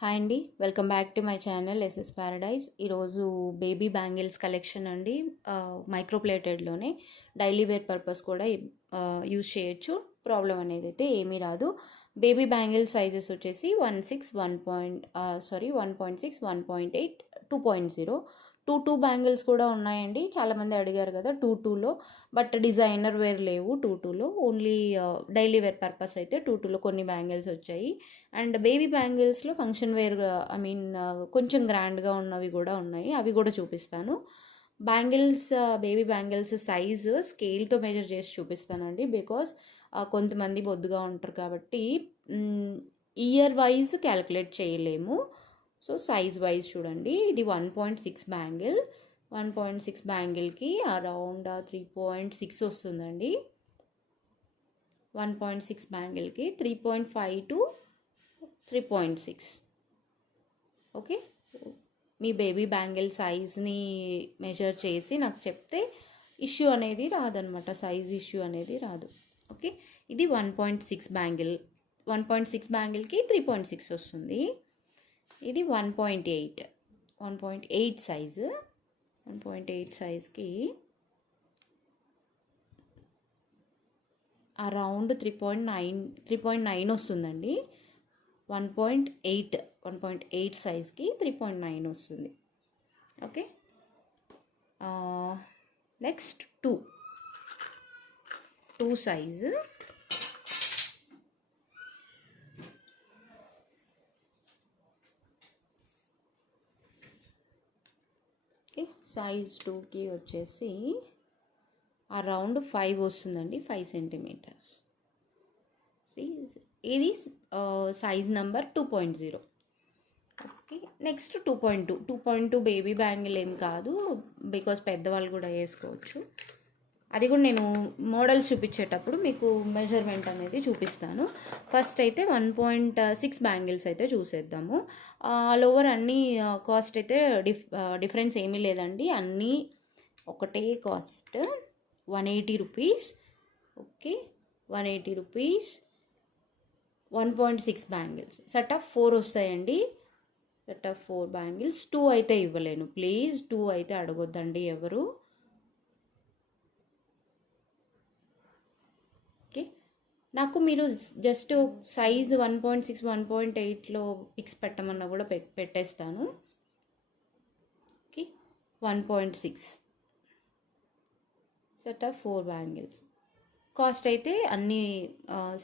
Hi అండి, welcome back to my channel SS paradise. ఈరోజు baby bangles collection అండి. Micro ప్లేటెడ్లోనే డైలీ వేర్ పర్పస్ కూడా యూజ్ చేయొచ్చు. ప్రాబ్లం అనేది అయితే ఏమీ రాదు. బేబీ బ్యాంగిల్ సైజెస్ వచ్చేసి 1.6, 1.6, 1.8, 2.0. 2 బ్యాంగిల్స్ కూడా ఉన్నాయండి. చాలామంది అడిగారు కదా 2లో, బట్ డిజైనర్ వేర్ లేవు 2లో. ఓన్లీ డైలీ వేర్ పర్పస్ అయితే 2లో కొన్ని బ్యాంగిల్స్ వచ్చాయి. అండ్ బేబీ బ్యాంగిల్స్లో ఫంక్షన్ వేర్, కొంచెం గ్రాండ్గా ఉన్నవి కూడా ఉన్నాయి. అవి కూడా చూపిస్తాను. బ్యాంగిల్స్, బేబీ బ్యాంగిల్స్ సైజు స్కేల్తో మెజర్ చేసి చూపిస్తానండి. బికాస్ కొంతమంది బొద్దుగా ఉంటారు కాబట్టి ఇయర్ వైజ్ క్యాలిక్యులేట్ చేయలేము. సో సైజ్ వైజ్ చూడండి. ఇది 1.6 బ్యాంగిల్. 1.6 బ్యాంగిల్కి అరౌండ్ 3.6 వస్తుందండి. 1.6 బ్యాంగిల్కి 3.5 to 3.6. ఓకే, మీ బేబీ బ్యాంగిల్ సైజ్ని మెజర్ చేసి నాకు చెప్తే ఇష్యూ అనేది రాదనమాట. సైజ్ ఇష్యూ అనేది రాదు. ఓకే, ఇది 1.6 బ్యాంగిల్. 1.6 బ్యాంగిల్కి 3.6 వస్తుంది. ఇది 1.8 సైజు. 1.8 సైజ్కి అరౌండ్ 3.9 వస్తుందండి. 1.8 సైజ్కి 3.9 వస్తుంది. Okay, next 2 size. సైజ్ 2కి వచ్చేసి అరౌండ్ 5 వస్తుందండి. 5 సెంటీమీటర్స్. ఇది size number 2.0. Okay, next 2.2 baby bangle ఏం కాదు, బికాస్ పెద్దవాళ్ళు కూడా వేసుకోవచ్చు. అది కూడా నేను మోడల్స్ చూపించేటప్పుడు మీకు మెజర్మెంట్ అనేది చూపిస్తాను. ఫస్ట్ అయితే 1.6 బ్యాంగిల్స్ అయితే చూసేద్దాము. లోవర్ అన్నీ కాస్ట్ అయితే డిఫరెన్స్ ఏమీ లేదండి. అన్నీ ఒకటే cost, 180 rupees. Okay, 180 rupees. 1.6 bangles. Set of 4 వస్తాయండి. Set of 4 bangles. 2 అయితే ఇవ్వలేను, ప్లీజ్. 2 అయితే అడగొద్దండి ఎవరు. ఓకే, నాకు మీరు జస్ట్ సైజ్ 1.6, 1.8లో పిక్స్ పెట్టమన్నా కూడా పెట్టేస్తాను. Okay, 1.6 set of 4 bangles. Cost అయితే అన్నీ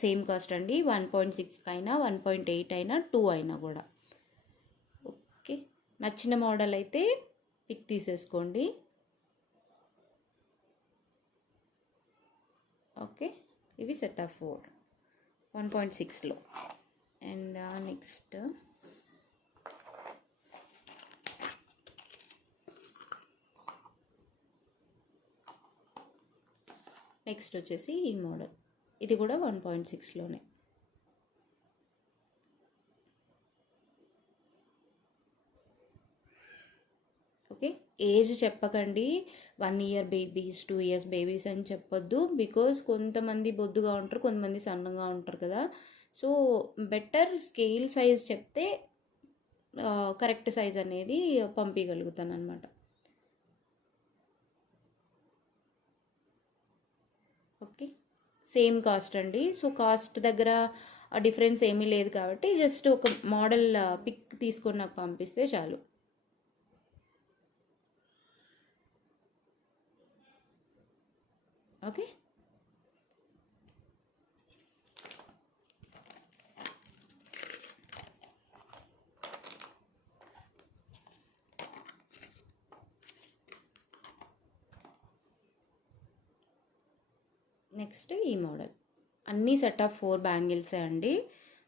సేమ్ కాస్ట్ అండి. 1.6 అయినా, 1.8 అయినా, 2 అయినా కూడా. ఓకే, నచ్చిన మోడల్ అయితే పిక్ తీసేసుకోండి. ఓకే, ఇవి సెట్ ఆఫ్ 4 1.6లో. అండ్ నెక్స్ట్ వచ్చేసి ఈ మోడల్. ఇది కూడా 1.6లోనే. ఓకే, ఏజ్ చెప్పకండి. 1 ఇయర్ బేబీస్, 2 ఇయర్స్ బేబీస్ అని చెప్పొద్దు. బికాజ్ కొంతమంది బొద్దుగా ఉంటారు, కొంతమంది సన్నగా ఉంటారు కదా. సో బెటర్ స్కేల్ సైజ్ చెప్తే కరెక్ట్ సైజ్ అనేది పంపించగలుగుతాను అనమాట. ఓకే, సేమ్ కాస్ట్ అండి. సో కాస్ట్ దగ్గర డిఫరెన్స్ ఏమీ లేదు కాబట్టి జస్ట్ ఒక మోడల్ పిక్ తీసుకొని నాకు పంపిస్తే చాలు. ఓకే, నెక్స్ట్ ఈ మోడల్. అన్నీ సెట్ ఆఫ్ 4 బ్యాంగిల్సే అండి.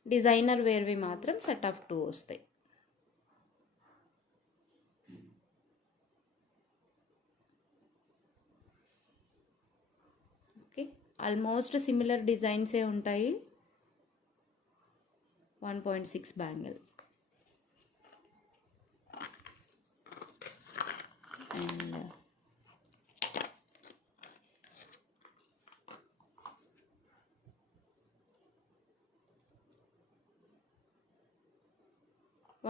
డిజైనర్ వేర్వి మాత్రం సెట్ ఆఫ్ 2 వస్తాయి. ఓకే, ఆల్మోస్ట్ సిమిలర్ డిజైన్సే ఉంటాయి. 1.6 బ్యాంగిల్. అండ్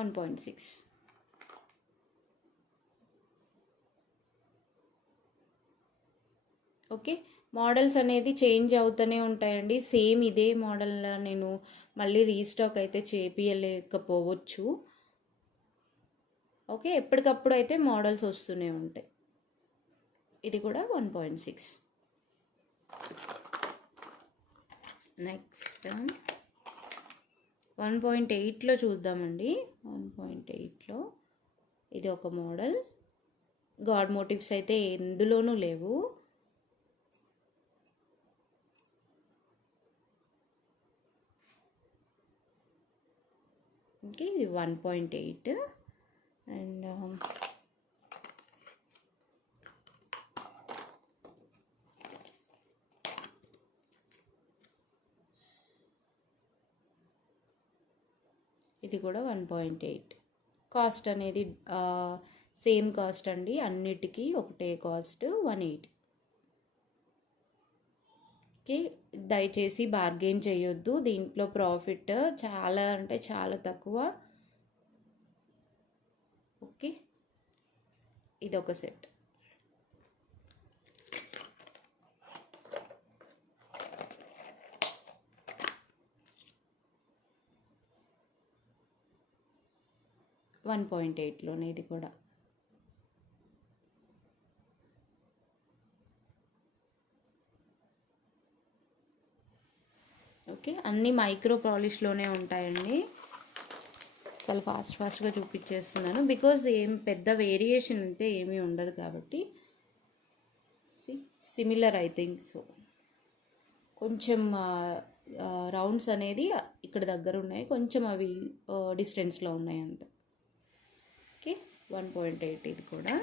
1.6. ఓకే, మోడల్స్ అనేది చేంజ్ అవుతూనే ఉంటాయండి. సేమ్ ఇదే మోడల్ నేను మళ్ళీ రీస్టాక్ అయితే చేపియలేకపోవచ్చు. ఓకే, ఎప్పటికప్పుడు అయితే మోడల్స్ వస్తూనే ఉంటాయి. ఇది కూడా 1.6. నెక్స్ట్ 1.8లో చూద్దామండి. 1.8లో ఇది ఒక మోడల్. గాడ్ మోటివ్స్ అయితే ఎందులోనూ లేవు. ఓకే, ఇది 1.8. అండ్ ఇది కూడా 1.8. కాస్ట్ అనేది సేమ్ కాస్ట్ అండి, అన్నిటికీ ఒకటే కాస్ట్ 180. ఓకే, దయచేసి బార్గెన్ చేయొద్దు, దీంట్లో ప్రాఫిట్ చాలా అంటే చాలా తక్కువ. ఓకే, ఇది ఒక సెట్. $1.8లోనే ఇది కూడా. ఓకే, అన్నీ మైక్రో పాలిష్లోనే ఉంటాయండి. చాలా ఫాస్ట్గా చూపించేస్తున్నాను, బికాజ్ ఏం పెద్ద వేరియేషన్ అయితే ఏమీ ఉండదు కాబట్టి. Similar I think so. కొంచెం రౌండ్స్ అనేది ఇక్కడ దగ్గర ఉన్నాయి, కొంచెం అవి డిస్టెన్స్లో ఉన్నాయి అంత. ఓకే, 1.8 ఇది కూడా.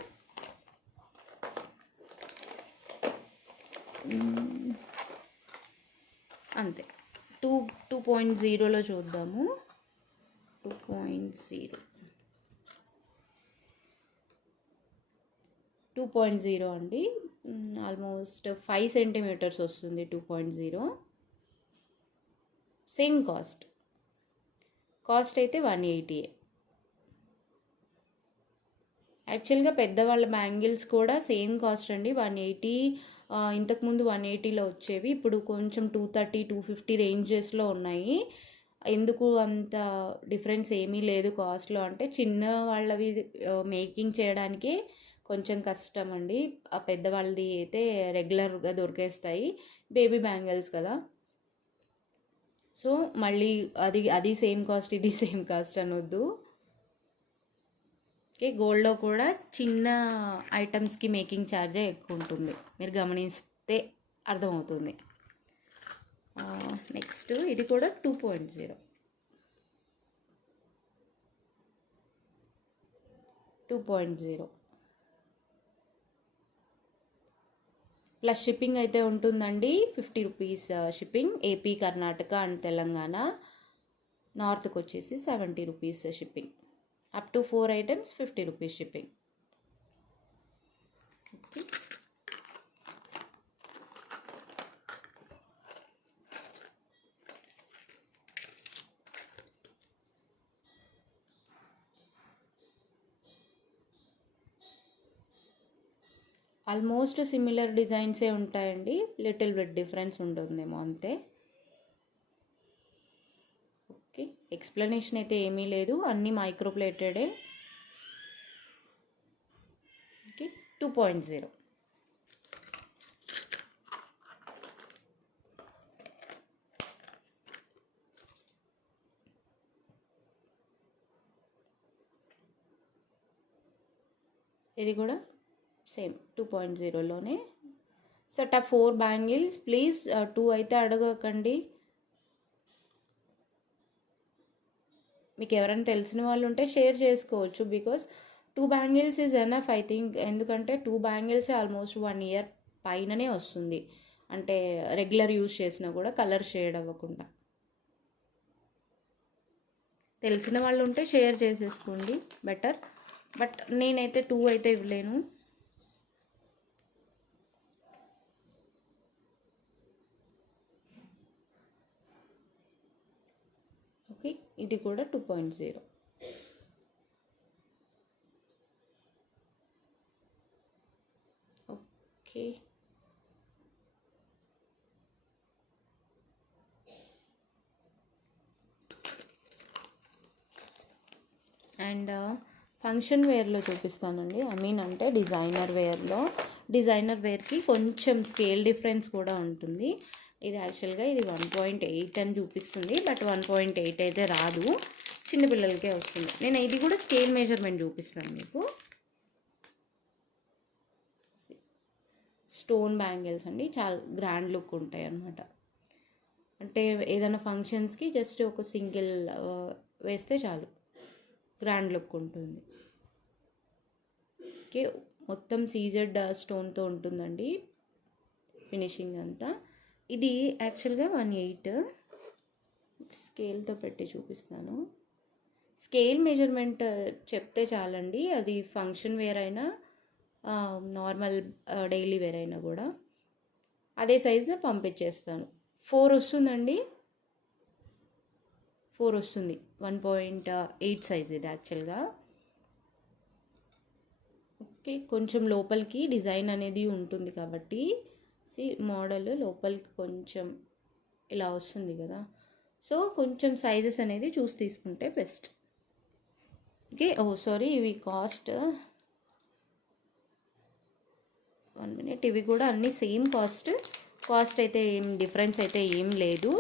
అంతే. 2.0లో చూద్దాము. 2.0 అండి. ఆల్మోస్ట్ 5 సెంటీమీటర్స్ వస్తుంది 2.0. సేమ్ కాస్ట్ అయితే 180. యాక్చువల్గా పెద్దవాళ్ళ బ్యాంగిల్స్ కూడా సేమ్ కాస్ట్ అండి, 180. ఇంతకుముందు 180లో వచ్చేవి, ఇప్పుడు కొంచెం 230, 250 రేంజెస్లో ఉన్నాయి. ఎందుకు అంత డిఫరెన్స్ ఏమీ లేదు కాస్ట్లో అంటే, చిన్న వాళ్ళవి మేకింగ్ చేయడానికే కొంచెం కష్టం అండి. ఆ పెద్దవాళ్ళది అయితే రెగ్యులర్గా దొరికేస్తాయి, బేబీ బ్యాంగిల్స్ కదా. సో మళ్ళీ అది సేమ్ కాస్ట్, ఇది సేమ్ కాస్ట్ అనొద్దు. ఓకే, గోల్డ్లో కూడా చిన్న ఐటమ్స్కి మేకింగ్ ఛార్జే ఎక్కువ ఉంటుంది, మీరు గమనిస్తే అర్థమవుతుంది. నెక్స్ట్ ఇది కూడా 2.0. 2.0 ప్లస్ షిప్పింగ్ అయితే ఉంటుందండి. 50 rupees shipping. AP, Karnataka and Telangana. నార్త్కి వచ్చేసి 70 rupees shipping. Up to 4 items 50 rupees shipping. Okay, almost similar డిజైన్సే ఉంటాయండి, లిటిల్ బిట్ డిఫరెన్స్ ఉంటుందేమో అంతే. ఓకే, ఎక్స్ప్లెనేషన్ అయితే ఏమీ లేదు, అన్నీ మైక్రోప్లేటెడే. ఓకే, 2.0. ఇది కూడా సేమ్ 2.0లోనే. Set of 4 bangles. ప్లీజ్ 2 అయితే అడగకండి. మీకు ఎవరైనా తెలిసిన వాళ్ళు ఉంటే షేర్ చేసుకోవచ్చు, because 2 bangles is enough I think. ఎందుకంటే 2 బ్యాంగిల్స్ ఆల్మోస్ట్ 1 ఇయర్ పైననే వస్తుంది, అంటే రెగ్యులర్ యూజ్ చేసినా కూడా కలర్ షేడ్ అవ్వకుండా. తెలిసిన వాళ్ళు ఉంటే షేర్ చేసేసుకోండి, బెటర్. బట్ నేనైతే 2 అయితే ఇవ్వలేను. ఓకే, ఇది కూడా 2.0. ఓకే. అండ్ ఫంక్షన్ వేర్లో చూపిస్తానండి. ఐ మీన్ అంటే డిజైనర్ వేర్కి కొంచెం స్కేల్ డిఫరెన్స్ కూడా ఉంటుంది. ఇది యాక్చువల్గా ఇది 1.8 అని చూపిస్తుంది, బట్ 1.8 అయితే రాదు, చిన్నపిల్లలకే వస్తుంది. నేను ఇది కూడా స్కేల్ మెజర్మెంట్ చూపిస్తాను మీకు. స్టోన్ బ్యాంగిల్స్ అండి, చాలా గ్రాండ్ లుక్ ఉంటాయి అన్నమాట. అంటే ఏదైనా ఫంక్షన్స్కి జస్ట్ ఒక సింగిల్ వేస్తే చాలు, గ్రాండ్ లుక్ ఉంటుంది. ఓకే, మొత్తం సీజెడ్ స్టోన్తో ఉంటుందండి ఫినిషింగ్ అంతా. ఇది యాక్చువల్గా 1.8. స్కేల్తో పెట్టి చూపిస్తాను. స్కేల్ మెజర్మెంట్ చెప్తే చాలండి, అది ఫంక్షన్ వేర్ అయినా నార్మల్ డైలీ వేర్ అయినా కూడా అదే సైజు పంపించేస్తాను. 4 వస్తుందండి, 4 వస్తుంది. 1.8 సైజ్ ఇది యాక్చువల్గా. ఓకే, కొంచెం లోపలికి డిజైన్ అనేది ఉంటుంది కాబట్టి మోడల్ లోపలికి కొంచెం ఇలా వస్తుంది కదా, సో కొంచెం సైజెస్ అనేది చూసి తీసుకుంటే బెస్ట్. ఓకే, సారీ, ఇవి కాస్ట్ 1 మినిట్. ఇవి కూడా అన్నీ సేమ్ కాస్ట్ అయితే ఏం డిఫరెన్స్ అయితే ఏం లేదు.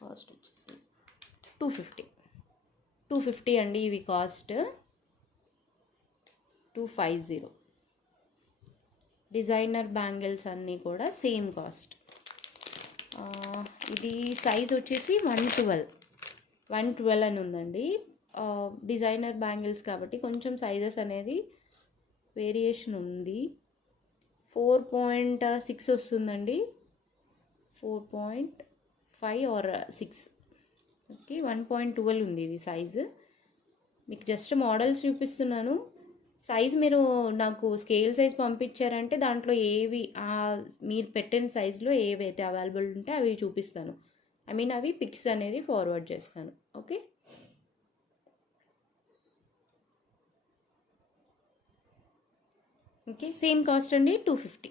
కాస్ట్ వచ్చేసి 250 అండి. ఇవి కాస్ట్ 250. డిజైనర్ బ్యాంగిల్స్ అన్నీ కూడా సేమ్ కాస్ట్. ఇది సైజ్ వచ్చేసి 112 అని ఉందండి. డిజైనర్ బ్యాంగిల్స్ కాబట్టి కొంచెం సైజెస్ అనేది వేరియేషన్ ఉంది. 4.6 వస్తుందండి, 4.5 ఆర్ 6. ఓకే, 1.12 ఉంది ఇది సైజు. మీకు జస్ట్ మోడల్స్ చూపిస్తున్నాను. సైజ్ మీరు నాకు స్కేల్ సైజ్ పంపించారంటే దాంట్లో ఏవి మీరు పెట్టిన సైజులో ఏవైతే అవైలబుల్ ఉంటే అవి చూపిస్తాను. ఐ మీన్ అవి పిక్స్ అనేది ఫార్వర్డ్ చేస్తాను. ఓకే, ఓకే, సేమ్ కాస్ట్ అండి, 250.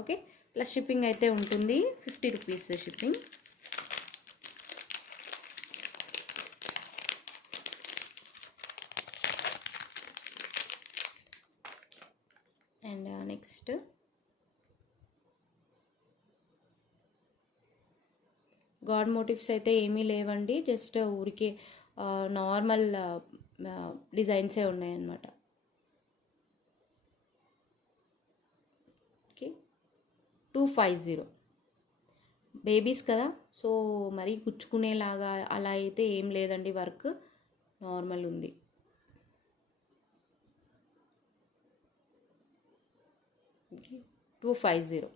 ఓకే, ప్లస్ షిప్పింగ్ అయితే ఉంటుంది, 50 rupees shipping. And next god motifs అయితే ఏమీ లేవండి, జస్ట్ ఊరికే నార్మల్ డిజైన్సే ఉన్నాయన్నమాట. ఓకే, 250. బేబీస్ కదా, సో మరీ కుచ్చుకునేలాగా అలా అయితే ఏం లేదండి, వర్క్ నార్మల్ ఉంది. ఓకే, 250.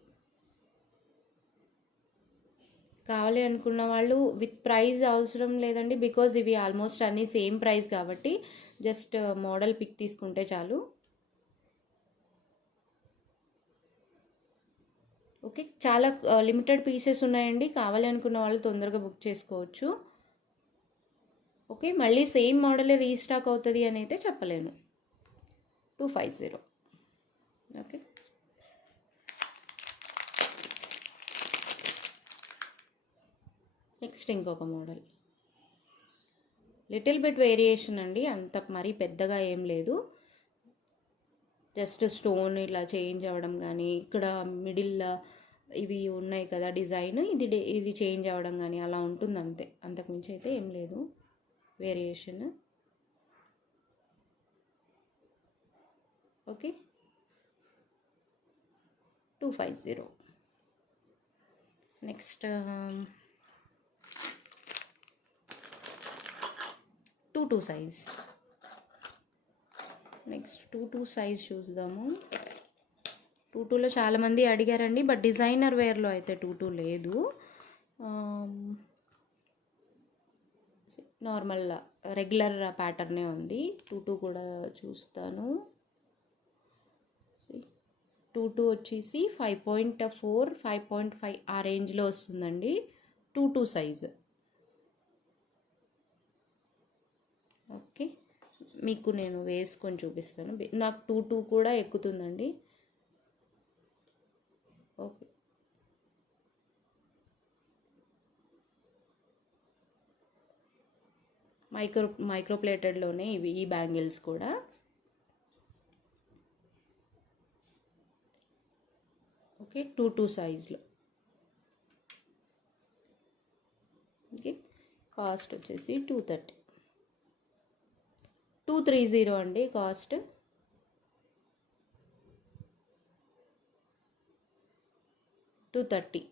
కావాలి అనుకున్న వాళ్ళు విత్ ప్రైస్ అవసరం లేదండి, బికాజ్ ఇవి ఆల్మోస్ట్ అన్నీ సేమ్ ప్రైస్ కాబట్టి జస్ట్ మోడల్ పిక్ తీసుకుంటే చాలు. ఓకే, చాలా లిమిటెడ్ పీసెస్ ఉన్నాయండి, కావాలి అనుకున్న వాళ్ళు తొందరగా బుక్ చేసుకోవచ్చు. ఓకే, మళ్ళీ సేమ్ మోడలే రీస్టాక్ అవుతుంది అని అయితే చెప్పలేను. 250. ఓకే, నెక్స్ట్ ఇంకొక మోడల్, లిటిల్ బిట్ వేరియేషన్ అండి, అంత మరీ పెద్దగా ఏం లేదు, జస్ట్ స్టోన్ ఇలా చేంజ్ అవ్వడం కానీ, ఇక్కడ మిడిల్ ఇవి ఉన్నాయి కదా డిజైన్, ఇది చేంజ్ అవ్వడం కానీ అలా ఉంటుంది అంతే, అంతకుమించి అయితే ఏం లేదు variation. Okay, 250. Next 2 size. Next 2 size చూద్దాము. 2లో చాలామంది అడిగారండి, బట్ డిజైనర్ వేర్లో అయితే 2 లేదు, నార్మల్ రెగ్యులర్ ప్యాటర్నే ఉంది. 2 కూడా చూస్తాను. టూ వచ్చేసి 5.4 5.5 ఆ రేంజ్లో వస్తుందండి. Two size. ఓకే, మీకు నేను వేసుకొని చూపిస్తాను. నాకు టూ కూడా ఎక్కుతుందండి. ఓకే, మైక్రో ప్లేటెడ్లోనే ఇవి ఈ బ్యాంగిల్స్ కూడా. ఓకే, టూ సైజ్లో. ఓకే, కాస్ట్ వచ్చేసి 230 230 అండి కాస్ట్. $230.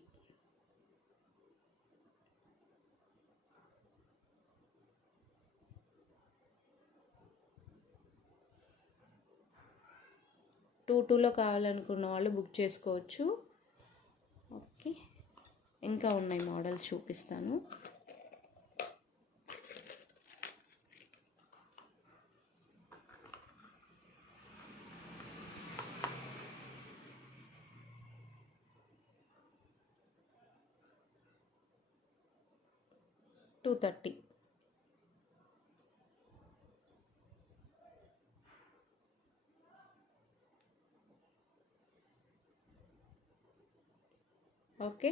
టూలో కావాలనుకున్న వాళ్ళు బుక్ చేసుకోవచ్చు. ఓకే, ఇంకా ఉన్నాయి మోడల్స్ చూపిస్తాను. $230. ఓకే,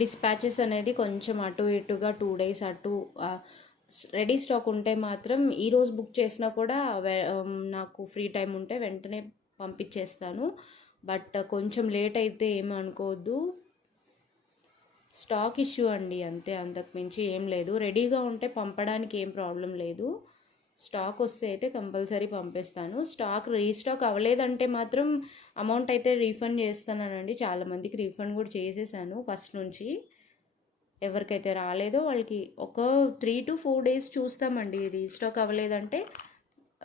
డిస్పాచెస్ అనేది కొంచెం అటు ఇటుగా 2 days అటు రెడీ స్టాక్ ఉంటే మాత్రం ఈరోజు బుక్ చేసినా కూడా నాకు ఫ్రీ టైం ఉంటే వెంటనే పంపించేస్తాను. బట్ కొంచెం లేట్ అయితే ఏమనుకోవద్దు, స్టాక్ ఇష్యూ అండి, అంతే, అంతకుమించి ఏం లేదు. రెడీగా ఉంటే పంపడానికి ఏం ప్రాబ్లం లేదు. స్టాక్ వస్తే అయితే కంపల్సరీ పంపిస్తాను. స్టాక్ రీస్టాక్ అవ్వలేదంటే మాత్రం అమౌంట్ అయితే రీఫండ్ చేస్తానండి. చాలామందికి రీఫండ్ కూడా చేసేసాను ఫస్ట్ నుంచి. ఎవరికైతే రాలేదో వాళ్ళకి ఒక 3 to 4 days చూస్తామండి. రీస్టాక్ అవ్వలేదంటే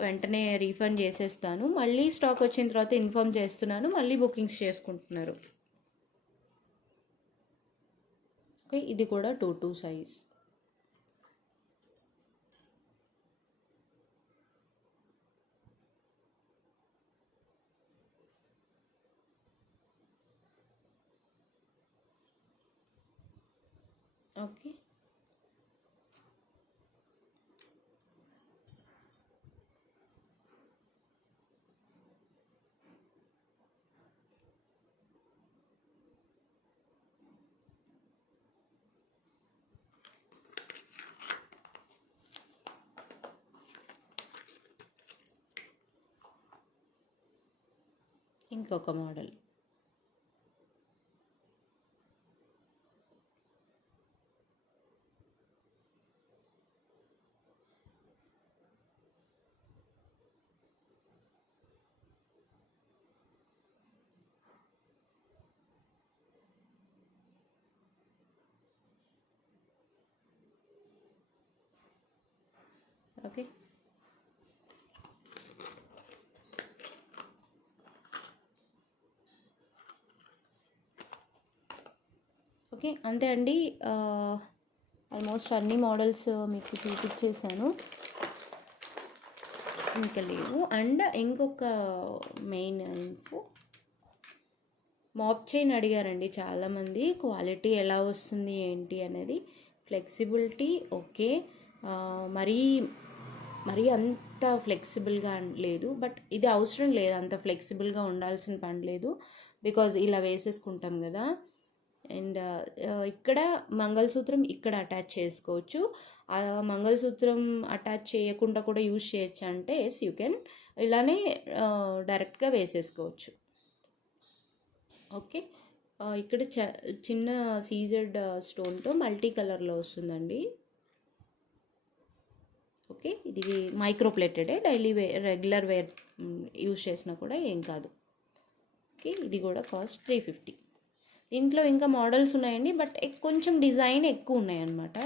వెంటనే రీఫండ్ చేసేస్తాను. మళ్ళీ స్టాక్ వచ్చిన తర్వాత ఇన్ఫామ్ చేస్తున్నాను, మళ్ళీ బుకింగ్స్ చేసుకుంటున్నారు. ఓకే, ఇది కూడా 2 సైజ్. ఓకే, ఇంకొక మోడల్. ఓకే, ఓకే, అంతే అండి. ఆల్మోస్ట్ అన్ని మోడల్స్ మీకు చూపించేసాను, ఇంకా లేవు. అండ్ ఇంకొక మెయిన్ ఇన్ఫో, మాప్ చైన్ అడిగారండి చాలామంది, క్వాలిటీ ఎలా వస్తుంది ఏంటి అనేది. ఫ్లెక్సిబిలిటీ ఓకే, మరీ మరీ అంత ఫ్లెక్సిబుల్గా లేదు, బట్ ఇది అవసరం లేదు, అంత ఫ్లెక్సిబుల్గా ఉండాల్సిన పని లేదు, బికాజ్ ఇలా వేసేసుకుంటాం కదా. అండ్ ఇక్కడ మంగళసూత్రం ఇక్కడ అటాచ్ చేసుకోవచ్చు. ఆ మంగళసూత్రం అటాచ్ చేయకుండా కూడా యూజ్ చేయొచ్చు అంటే ఎస్ యూ కెన్, ఇలానే డైరెక్ట్గా వేసేసుకోవచ్చు. ఓకే, ఇక్కడ చిన్న సీజెడ్ స్టోన్తో మల్టీ కలర్లో వస్తుందండి. ఓకే, ఇది మైక్రో ప్లేటెడే, డైలీ రెగ్యులర్ వేర్ యూజ్ చేసినా కూడా ఏం కాదు. ఓకే, ఇది కూడా కాస్ట్ 350. దీంట్లో ఇంకా మోడల్స్ ఉన్నాయండి, బట్ కొంచెం డిజైన్ ఎక్కువ ఉన్నాయన్నమాట.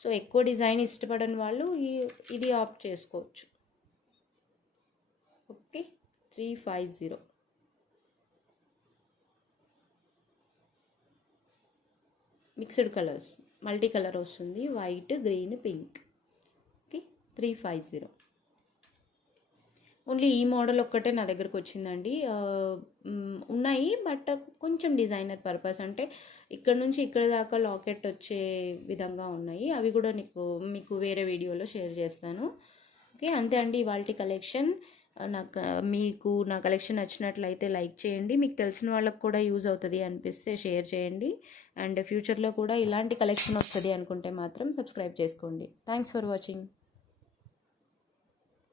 సో ఎక్కువ డిజైన్ ఇష్టపడని వాళ్ళు ఇది ఆప్ట్ చేసుకోవచ్చు. Okay, 350. Mixed colours, multi colour వస్తుంది, white, green, pink. Okay, 350. Only ఈ మోడల్ ఒక్కటే నా దగ్గరకు వచ్చిందండి. ఉన్నాయి బట్ కొంచెం డిజైనర్ పర్పస్, అంటే ఇక్కడ నుంచి ఇక్కడ దాకా లాకెట్ వచ్చే విధంగా ఉన్నాయి. అవి కూడా మీకు వేరే వీడియోలో షేర్ చేస్తాను. ఓకే, అంతే అండి ఇవాల్టి కలెక్షన్. మీకు నా కలెక్షన్ నచ్చినట్లయితే లైక్ చేయండి. మీకు తెలిసిన వాళ్ళకు కూడా యూజ్ అవుతుంది అనిపిస్తే షేర్ చేయండి. అండ్ ఫ్యూచర్లో కూడా ఇలాంటి కలెక్షన్ వస్తుంది అనుకుంటే మాత్రం సబ్స్క్రైబ్ చేసుకోండి. Thanks for watching.